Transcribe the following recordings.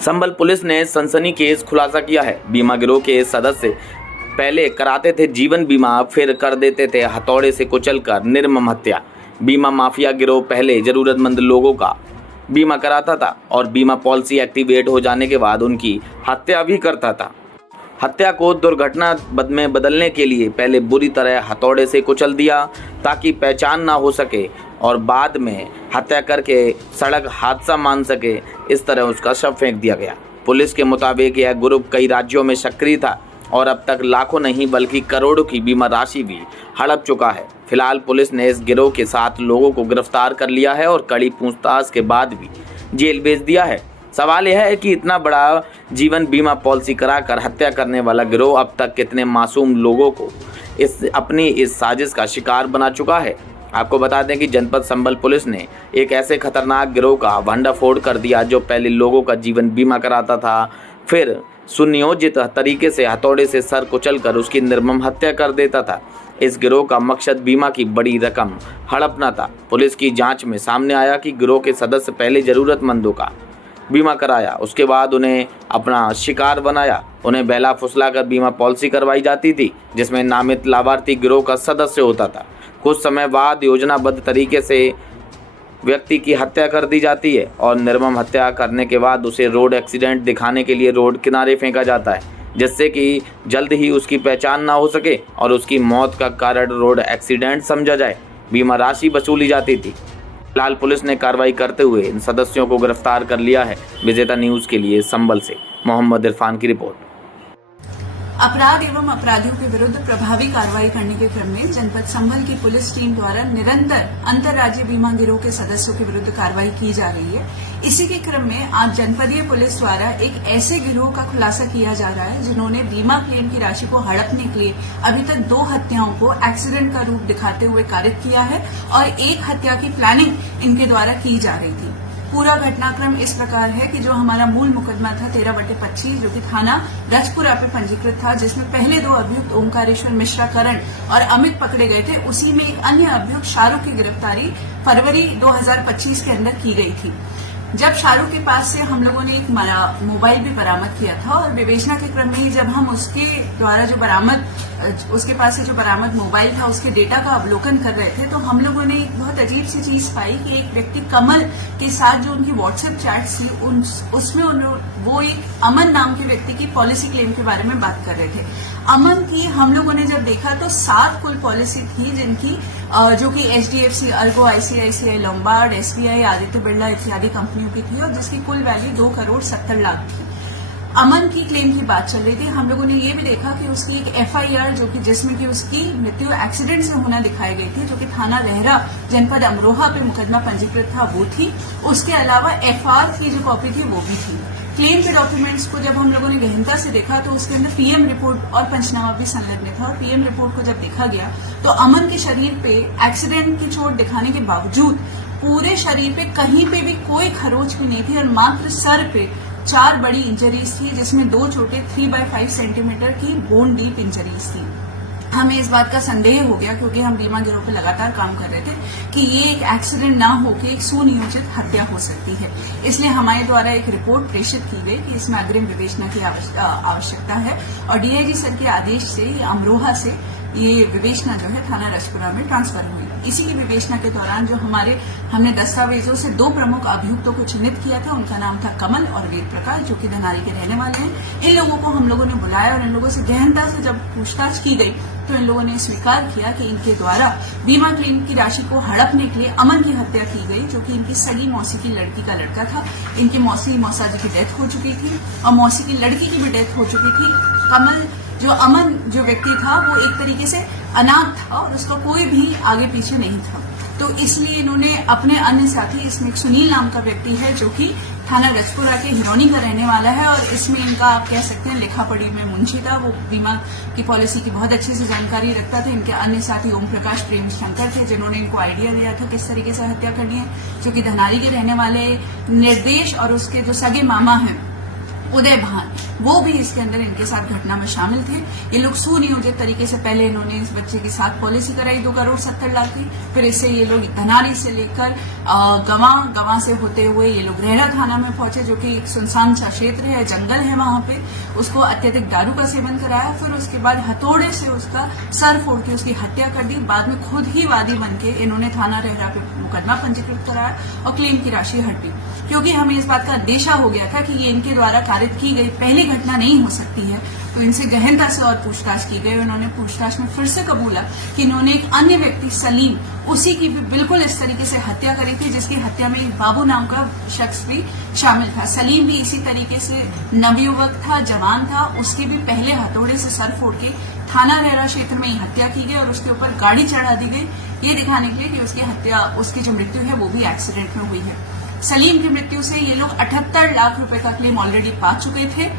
संभल police ने सनसनीखेज खुलासा किया है। बीमा गिरोह के सदस्य पहले कराते थे जीवन बीमा, फिर कर देते थे हथौड़े से कुचलकर निर्मम हत्या। बीमा माफिया गिरोह पहले जरूरतमंद लोगों का बीमा कराता था और बीमा पॉलिसी एक्टिवेट हो जाने के बाद उनकी हत्या भी करता था। हत्या को दुर्घटना में बदलने के लिए पहले बुरी तरह हथौड़े से कुचल दिया ताकि पहचान ना हो सके और बाद में हत्या करके सड़क हादसा मान सके। इस तरह उसका शव फेंक दिया गया। पुलिस के मुताबिक यह ग्रुप कई राज्यों में सक्रिय था और अब तक लाखों नहीं बल्कि करोड़ों की बीमा राशि भी हड़प चुका है। फिलहाल पुलिस ने इस गिरोह के 7 लोगों को गिरफ्तार कर लिया है और कड़ी पूछताछ के बाद भी जेल भेज दिया है। सवाल यह है कि इतना बड़ा जीवन बीमा पॉलिसी कराकर हत्या करने वाला गिरोह अब तक कितने मासूम लोगों को अपनी इस साजिश का शिकार बना चुका है। आपको बता दें कि जनपद संभल पुलिस ने एक ऐसे खतरनाक गिरोह का भंडाफोड़ कर दिया जो पहले लोगों का जीवन बीमा कराता था, फिर सुनियोजित तरीके से हथौड़े से सर कुचलकर उसकी निर्मम हत्या कर देता था। इस गिरोह का मकसद बीमा की बड़ी रकम हड़पना था। पुलिस की जांच में सामने आया कि गिरोह के सदस्य पहले जरूरतमंदों का बीमा कराया, उसके बाद उन्हें अपना शिकार बनाया। उन्हें बहला फुसलाकर बीमा पॉलिसी करवाई जाती थी जिसमें नामित लाभार्थी गिरोह का सदस्य होता था। कुछ समय बाद योजनाबद्ध तरीके से व्यक्ति की हत्या कर दी जाती है और निर्मम हत्या करने के बाद उसे रोड एक्सीडेंट दिखाने के लिए रोड किनारे फेंका जाता है, जिससे कि जल्द ही उसकी पहचान ना हो सके और उसकी मौत का कारण रोड एक्सीडेंट समझा जाए। बीमा राशि वसूली जाती थी। फिलहाल पुलिस ने कार्रवाई करते हुए इन सदस्यों को गिरफ्तार कर लिया है। विजेता न्यूज़ के लिए संभल से मोहम्मद इरफान की रिपोर्ट। अपराध एवं अपराधियों के विरुद्ध प्रभावी कार्रवाई करने के क्रम में जनपद संभल की पुलिस टीम द्वारा निरंतर अंतर्राज्यीय बीमा गिरोह के सदस्यों के विरुद्ध कार्रवाई की जा रही है। इसी के क्रम में आज जनपदीय पुलिस द्वारा एक ऐसे गिरोह का खुलासा किया जा रहा है जिन्होंने बीमा क्लेम की राशि को हड़पने के लिए अभी तक 2 हत्याओं को एक्सीडेंट का रूप दिखाते हुए कारित किया है और 1 हत्या की प्लानिंग इनके द्वारा की जा रही थी। पूरा घटनाक्रम इस प्रकार है कि जो हमारा मूल मुकदमा था 13/25 जो कि थाना रजपुरा पे पंजीकृत था, जिसमें पहले 2 अभियुक्त ओंकारेश्वर मिश्रा करण और अमित पकड़े गए थे, उसी में एक अन्य अभियुक्त शाहरुख की गिरफ्तारी फरवरी 2025 के अंदर की गई थी। जब शाहरुख के पास से हम लोगों ने एक मोबाइल भी बरामद किया था और विवेचना के क्रम में ही जब हम उसके द्वारा उसके पास से जो बरामद मोबाइल था उसके डेटा का अवलोकन कर रहे थे तो हम लोगों ने एक बहुत अजीब सी चीज पाई कि एक व्यक्ति कमल के साथ जो उनकी व्हाट्सएप चैट्स थी उसमें वो एक अमन नाम के व्यक्ति की पॉलिसी क्लेम के बारे में बात कर रहे थे। अमन की हम लोगों ने जब देखा तो 7 कुल पॉलिसी थी जिनकी जो कि HDFC, Ergo, ICICI, Lombard, SBI, Aditya Birla इत्यादि कंपनियों की थी और जिसकी कुल वैल्यू 2 करोड़ 70 लाख थी। अमन की क्लेम की बात चल रही थी। हम लोगों ने ये भी देखा कि उसकी एक FIR जो कि जिसमें कि उसकी मृत्यु एक्सीडेंट से होना दिखाई गई थी, जो कि थाना रहरा जनपद अमरोहा पे मुकदमा पंजीकृत था वो थी। उसके अलावा FR की जो कॉपी थी वो भी थी। क्लेम के डॉक्यूमेंट्स को जब हम लोगों ने गहनता से देखा तो उसके अंदर PM रिपोर्ट और पंचनामा भी संलग्न था और PM रिपोर्ट को जब देखा गया तो अमन के शरीर पे एक्सीडेंट की चोट दिखाने के बावजूद पूरे शरीर पे कहीं पे भी कोई खरोच भी नहीं थी और मात्र सर पे 4 बड़ी इंजरीज थी, जिसमें 2 छोटे 3/5 सेंटीमीटर की बोन डीप इंजरीज थी। हमें इस बात का संदेह हो गया क्योंकि हम बीमा गिरोह पे लगातार काम कर रहे थे कि ये एक एक्सीडेंट ना होकर एक सुनियोजित हत्या हो सकती है। इसलिए हमारे द्वारा एक रिपोर्ट प्रेषित की गई कि इसमें अग्रिम विवेचना की आवश्यकता है और DIG सर के आदेश से अमरोहा से ये विवेचना जो है थाना रजपुरा में ट्रांसफर हुई। इसी की विवेचना के दौरान जो हमने दस्तावेजों से 2 प्रमुख अभियुक्तों को चिन्हित किया था, उनका नाम था कमल और वीर प्रकाश, जो कि धनारी के रहने वाले हैं। इन लोगों को हम लोगों ने बुलाया और इन लोगों से गहनता से जब पूछताछ की गई तो इन लोगों ने स्वीकार किया कि इनके द्वारा बीमा क्लेम की राशि को हड़पने के लिए अमन की हत्या की गई, जो कि इनकी सगी मौसी की लड़की का लड़का था। इनकी मौसा जी की डेथ हो चुकी थी और मौसी की लड़की की भी डेथ हो चुकी थी। कमल अमन जो व्यक्ति था वो एक तरीके से अनाथ था और उसका कोई भी आगे पीछे नहीं था, तो इसलिए इन्होंने अपने अन्य साथी, इसमें एक सुनील नाम का व्यक्ति है जो कि थाना रजपुरा के हिरौनी का रहने वाला है और इसमें इनका आप कह सकते हैं लिखा पढ़ी में मुंशी था। वो बीमा की पॉलिसी की बहुत अच्छे से जानकारी रखता था। इनके अन्य साथी ओम प्रकाश, प्रेम शंकर थे जिन्होंने इनको आइडिया दिया था किस तरीके से हत्या करनी है, जो कि धनारी के रहने वाले निर्देश और उसके जो सगे मामा हैं उदय भान, वो भी इसके अंदर इनके साथ घटना में शामिल थे। ये लोग सुनियोजित तरीके से पहले इन्होंने इस बच्चे के साथ पॉलिसी कराई 2,70,00,000 की, फिर इससे ये लोग धनारी से लेकर गवां से होते हुए ये लोग रेहड़ा थाना में पहुंचे, जो कि एक सुनसान सा क्षेत्र है, जंगल है वहां पे। उसको अत्यधिक दारू का सेवन कराया, फिर उसके बाद हथौड़े से उसका सर फोड़ के उसकी हत्या कर दी। बाद में खुद ही वादी बनके इन्होंने थाना रेहड़ा पे मुकदमा पंजीकृत कराया और क्लेम की राशि हट दी, क्योंकि हमें इस बात का अंदेशा हो गया था कि ये इनके द्वारा कारित की गई पहली घटना नहीं हो सकती है। तो इनसे गहनता से और पूछताछ की गई। उन्होंने पूछताछ में फिर से कबूला कि इन्होंने एक अन्य व्यक्ति सलीम, उसी की भी बिल्कुल इस तरीके से हत्या करी थी, जिसकी हत्या में एक बाबू नाम का शख्स भी शामिल था। सलीम भी इसी तरीके से नवयुवक था, जवान था, उसके भी पहले हथौड़े से सर फोड़ के थाना रेहड़ा क्षेत्र में ही हत्या की गई और उसके ऊपर गाड़ी चढ़ा दी गई, ये दिखाने के लिए कि उसकी हत्या, उसकी जो मृत्यु है वो भी एक्सीडेंट में हुई है। सलीम की मृत्यु से ये लोग 78 लाख रुपए का क्लेम ऑलरेडी पा चुके थे।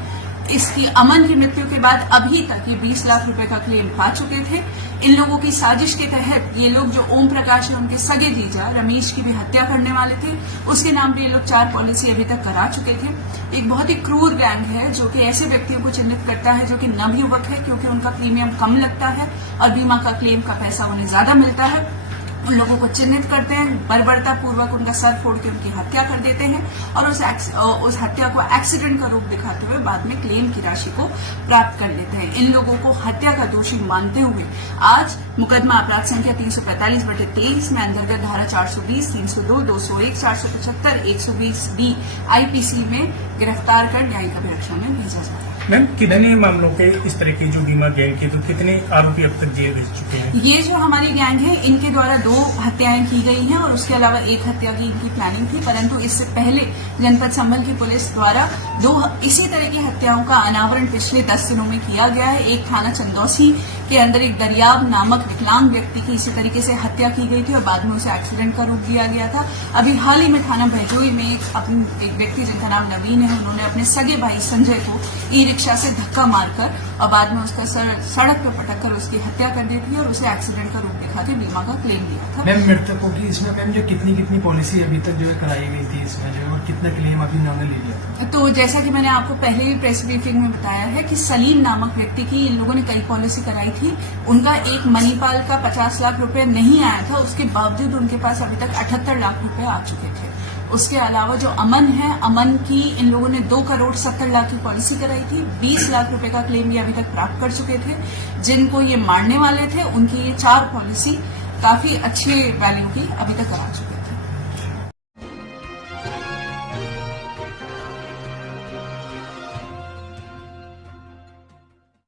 इसकी अमन की मृत्यु के बाद अभी तक ये 20 लाख रुपए का क्लेम पा चुके थे। इन लोगों की साजिश के तहत ये लोग, जो ओम प्रकाश है उनके सगे जीजा रमेश की भी हत्या करने वाले थे, उसके नाम पे ये लोग 4 पॉलिसी अभी तक करा चुके थे। एक बहुत ही क्रूर गैंग है जो कि ऐसे व्यक्तियों को चिन्हित करता है जो कि नवयुवक है, क्योंकि उनका प्रीमियम कम लगता है और बीमा का क्लेम का पैसा उन्हें ज्यादा मिलता है। उन लोगों को चिन्हित करते हैं, बर्बरता पूर्वक उनका सर फोड़ के उनकी हत्या कर देते हैं और उस हत्या को एक्सीडेंट का रूप दिखाते हुए बाद में क्लेम की राशि को प्राप्त कर लेते हैं। इन लोगों को हत्या का दोषी मानते हुए आज मुकदमा अपराध संख्या 345/23 में अंतर्गत धारा 420, 302, 201, 475, 120B IPC में गिरफ्तार कर न्यायिक अभिरक्षा में भेजा जा रहा है। मैम, कितने मामलों के इस तरह की जो बीमा गैंग के, तो कितने आरोपी अब तक जेल भेज चुके हैं? ये जो हमारी गैंग है, इनके द्वारा 2 हत्याएं की गई हैं और उसके अलावा 1 हत्या की इनकी प्लानिंग थी, परंतु इससे पहले जनपद संभल की पुलिस द्वारा 2 इसी तरह की हत्याओं का अनावरण पिछले 10 दिनों में किया गया है। एक थाना चंदौसी के अंदर एक दरियाब नामक विकलांग व्यक्ति की इसी तरीके से हत्या की गई थी और बाद में उसे एक्सीडेंट का रूप दिया गया था। अभी हाल ही में थाना भैजोई में एक व्यक्ति जिनका नाम नवीन है, उन्होंने अपने सगे भाई संजय को ई रिक्शा से धक्का मारकर और बाद में उसका सड़क पर पटक कर उसकी हत्या कर दी थी और उसे एक्सीडेंट का रूप दिखा के बीमा का क्लेम लिया था। मैम, मृतकों की इसमें मैम जो कितनी पॉलिसी अभी तक जो है कराई गई थी इसमें जो, और कितना क्लेम अभी इन्होंने ले लिया था? तो जैसा कि मैंने आपको पहले ही प्रेस ब्रीफिंग में बताया है कि सलीम नामक व्यक्ति की इन लोगों ने कई पॉलिसी कराई थी। उनका एक मणिपाल का 50 लाख रुपए नहीं आया था, उसके बावजूद उनके पास अभी तक 78 लाख रुपए आ चुके थे। उसके अलावा जो अमन है, अमन की इन लोगों ने 2,70,00,000 की पॉलिसी कराई थी। 20 लाख रुपए का क्लेम ये अभी तक प्राप्त कर चुके थे। जिनको ये मारने वाले थे उनकी ये 4 पॉलिसी काफी अच्छे वैल्यू की अभी तक करा चुके थे।